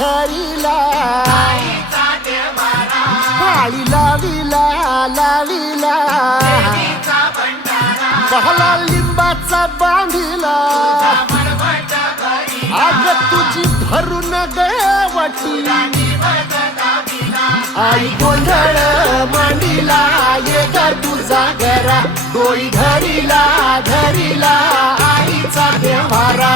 धरिला. काळी लाविला लाविला. पहला लिंबाचा बांधिला. आग तुझी भरून गवटी आई गोंधळ मांडिला ये ग तुझा घरा डोळी धरिला धरिला आईचा देवारा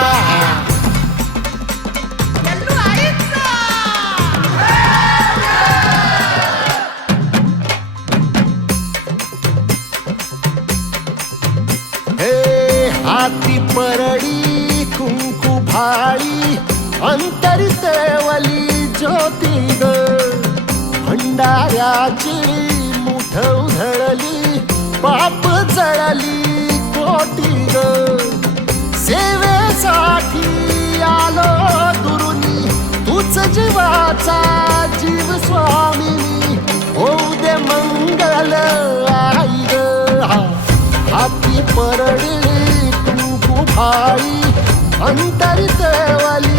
हाती परळी कुंकू भाळी अंतरितेवली ज्योती ग. भंडाऱ्याची मुठ उधळली पाप जळली कोटी ग. सेवेसाठी आलो दुरुनी तूच जीवाचा जीव स्वामी होऊ दे मंगल आई ग. हाती परळी कुंकू भाई अंतरितवाली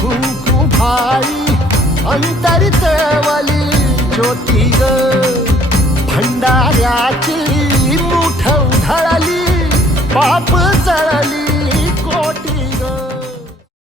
कुंकू भाई अंतरितवली ज्योती ग. भंडाऱ्याची मुठ उधळली पाप